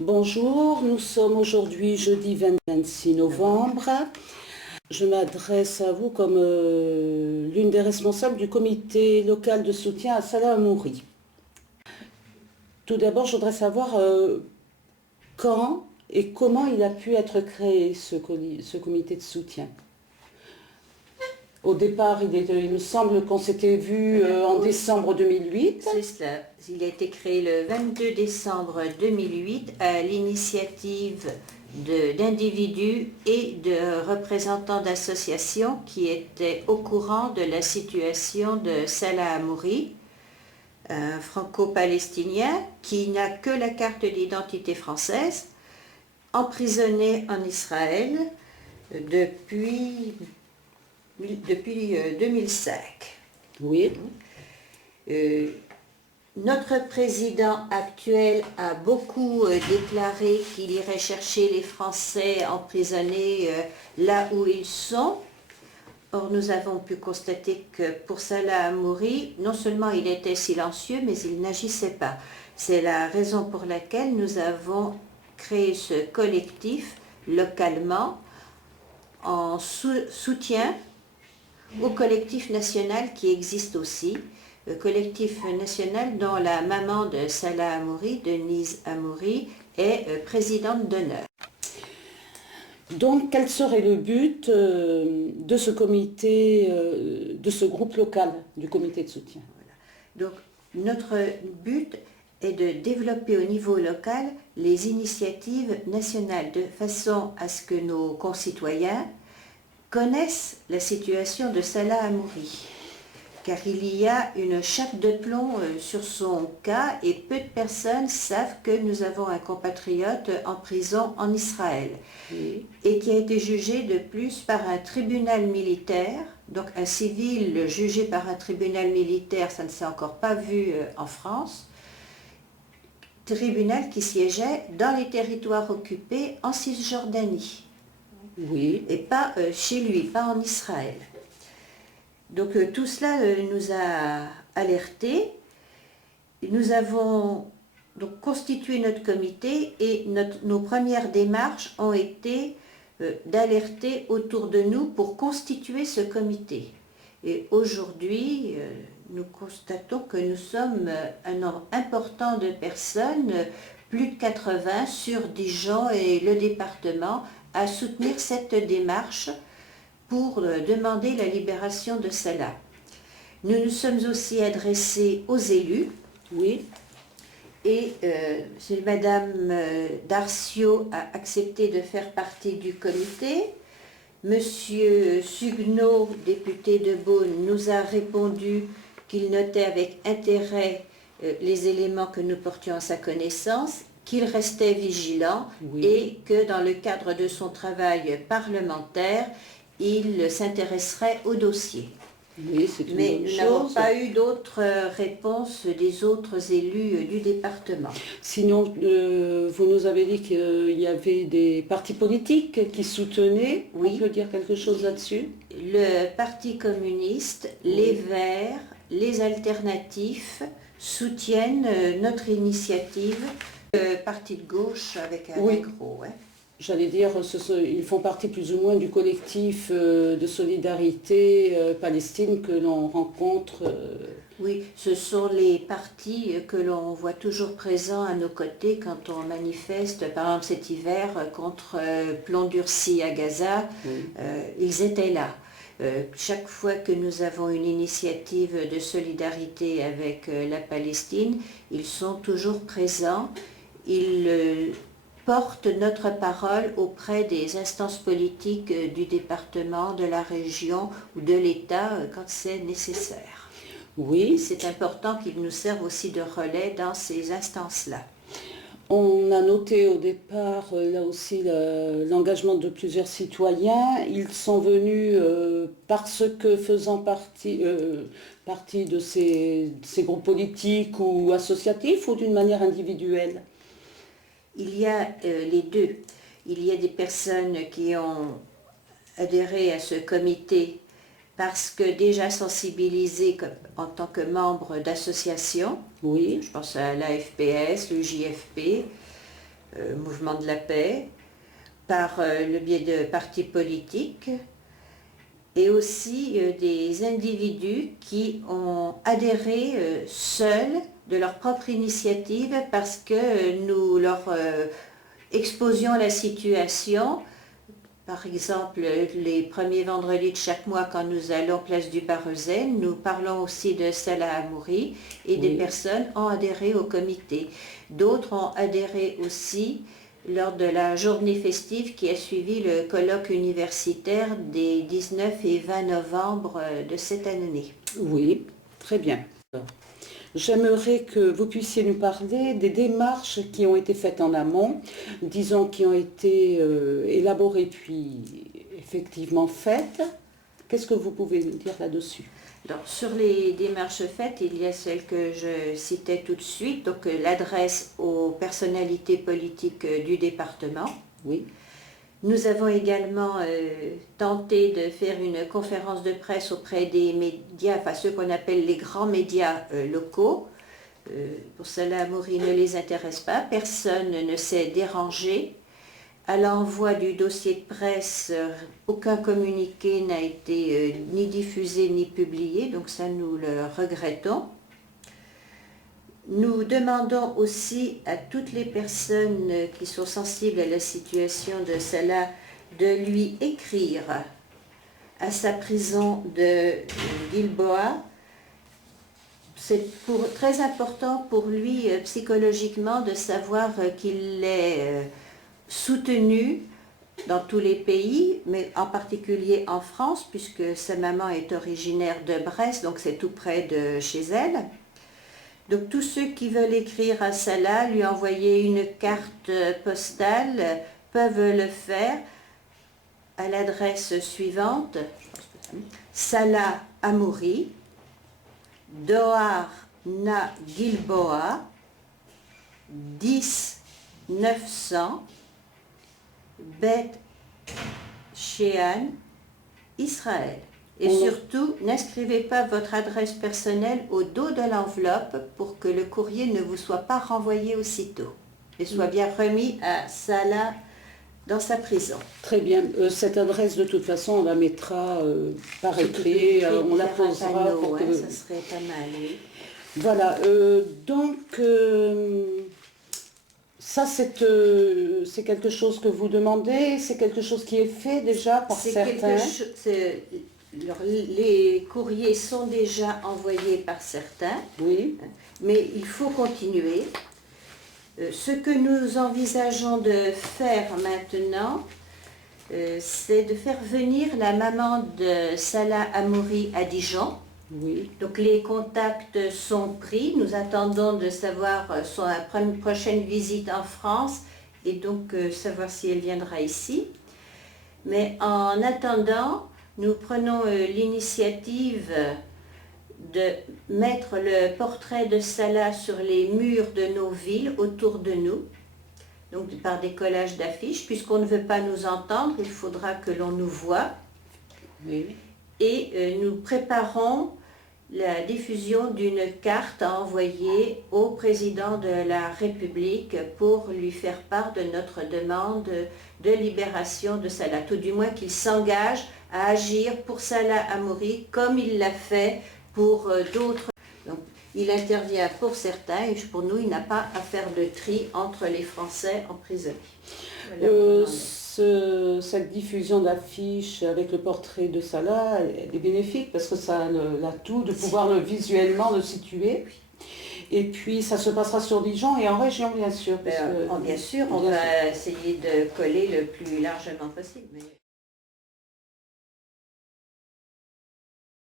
Bonjour, nous sommes aujourd'hui jeudi 26 novembre. Je m'adresse à vous comme l'une des responsables du comité local de soutien à Salah Hamouri. Tout d'abord, je voudrais savoir quand et comment il a pu être créé ce comité de soutien. Au départ, il me semble qu'on s'était vu en décembre 2008. C'est cela. Il a été créé le 22 décembre 2008 à l'initiative d'individus et de représentants d'associations qui étaient au courant de la situation de Salah Hamouri, un franco-palestinien qui n'a que la carte d'identité française, emprisonné en Israël depuis 2005. Oui. Notre président actuel a beaucoup déclaré qu'il irait chercher les Français emprisonnés là où ils sont. Or, nous avons pu constater que pour Salah Hamouri, non seulement il était silencieux, mais il n'agissait pas. C'est la raison pour laquelle nous avons créé ce collectif localement en soutien au collectif national qui existe aussi, le collectif national dont la maman de Salah Hamouri, Denise Hamouri, est présidente d'honneur. Donc, quel serait le but de ce comité, de ce groupe local du comité de soutien? Voilà. Donc, notre but est de développer au niveau local les initiatives nationales de façon à ce que nos concitoyens connaissent la situation de Salah Hamouri, car il y a une chape de plomb sur son cas et peu de personnes savent que nous avons un compatriote en prison en Israël, Oui. et qui a été jugé de plus par un tribunal militaire. Donc un civil jugé par un tribunal militaire, ça ne s'est encore pas vu en France, tribunal qui siégeait dans les territoires occupés en Cisjordanie. Oui. Et pas chez lui, pas en Israël. Donc tout cela nous a alertés. Nous avons donc constitué notre comité et nos premières démarches ont été d'alerter autour de nous pour constituer ce comité. Et aujourd'hui, nous constatons que nous sommes un nombre important de personnes, plus de 80 sur Dijon et le département, à soutenir cette démarche pour demander la libération de Salah. Nous nous sommes aussi adressés aux élus. Oui. Et Madame Darcio a accepté de faire partie du comité. Monsieur Suguenot, député de Beaune, nous a répondu qu'il notait avec intérêt les éléments que nous portions à sa connaissance, qu'il restait vigilant, Oui. et que dans le cadre de son travail parlementaire, il s'intéresserait au dossier. Oui, c'est une Mais bonne nous chose. n'avons pas eu d'autres réponses des autres élus du département. Sinon, vous nous avez dit qu'il y avait des partis politiques qui soutenaient. Oui. On peut dire quelque chose là-dessus? Le Parti communiste, les Verts, les Alternatifs soutiennent notre initiative. Le Parti de gauche avec un Oui. gros. Hein. J'allais dire, ils font partie plus ou moins du collectif de solidarité Palestine que l'on rencontre. Oui, ce sont les partis que l'on voit toujours présents à nos côtés quand on manifeste, par exemple cet hiver, contre plomb durci à Gaza. Oui. Ils étaient là. Chaque fois que nous avons une initiative de solidarité avec la Palestine, ils sont toujours présents. Ils portent notre parole auprès des instances politiques du département, de la région ou de l'État quand c'est nécessaire. Oui. C'est important qu'ils nous servent aussi de relais dans ces instances-là. On a noté au départ, là aussi, l'engagement de plusieurs citoyens. Ils sont venus parce que faisant partie de ces groupes politiques ou associatifs ou d'une manière individuelle? Il y a les deux. Il y a des personnes qui ont adhéré à ce comité parce que déjà sensibilisés en tant que membres d'associations. Oui. Je pense à l'AFPS, le JFP, mouvement de la paix, par le biais de partis politiques, et aussi des individus qui ont adhéré seuls de leur propre initiative parce que nous leur exposions la situation. Par exemple, les premiers vendredis de chaque mois, quand nous allons place du Barrezen, nous parlons aussi de Salah Hamouri et des personnes ont adhéré au comité. D'autres ont adhéré aussi lors de la journée festive qui a suivi le colloque universitaire des 19 et 20 novembre de cette année. Oui, très bien. J'aimerais que vous puissiez nous parler des démarches qui ont été faites en amont, disons qui ont été élaborées puis effectivement faites. Qu'est-ce que vous pouvez nous dire là-dessus? Alors, sur les démarches faites, il y a celle que je citais tout de suite, donc l'adresse aux personnalités politiques du département. Oui. Nous avons également tenté de faire une conférence de presse auprès des médias, enfin ceux qu'on appelle les grands médias locaux. Pour Salah Hamouri ne les intéresse pas, personne ne s'est dérangé. À l'envoi du dossier de presse, aucun communiqué n'a été ni diffusé ni publié, donc ça nous le regrettons. Nous demandons aussi à toutes les personnes qui sont sensibles à la situation de Salah de lui écrire à sa prison de Gilboa. C'est très important pour lui psychologiquement de savoir qu'il est soutenu dans tous les pays, mais en particulier en France, puisque sa maman est originaire de Brest, donc c'est tout près de chez elle. Donc tous ceux qui veulent écrire à Salah, lui envoyer une carte postale, peuvent le faire à l'adresse suivante: Salah Hamouri, Dohar na Gilboa, 10 900, Beth Shean, Israël. Et surtout, n'inscrivez pas votre adresse personnelle au dos de l'enveloppe pour que le courrier ne vous soit pas renvoyé aussitôt et soit bien remis à Salah dans sa prison. Très bien. Cette adresse, de toute façon, on la mettra par écrit, on la posera. Panneau, pour que... ça serait pas mal, oui. Voilà. Donc, ça, c'est quelque chose que vous demandez, c'est quelque chose qui est fait déjà par certains. Les courriers sont déjà envoyés par certains, oui, mais il faut continuer. Ce que nous envisageons de faire maintenant, c'est de faire venir la maman de Salah Hamouri à Dijon. Oui. Donc les contacts sont pris, nous attendons de savoir son prochaine visite en France et donc savoir si elle viendra ici. Mais en attendant, nous prenons l'initiative de mettre le portrait de Salah sur les murs de nos villes autour de nous, donc par des collages d'affiches. Puisqu'on ne veut pas nous entendre, il faudra que l'on nous voie. Oui. Et nous préparons la diffusion d'une carte à envoyer au président de la République pour lui faire part de notre demande de libération de Salah, tout du moins qu'il s'engage à agir pour Salah Hamouri comme il l'a fait pour d'autres. Donc, il intervient pour certains et pour nous, il n'a pas à faire de tri entre les Français emprisonnés. Voilà. Cette diffusion d'affiches avec le portrait de Salah, elle est bénéfique parce que ça a l'atout de pouvoir visuellement le situer. Et puis ça se passera sur Dijon et en région bien sûr. Bien sûr, on va essayer de coller le plus largement possible.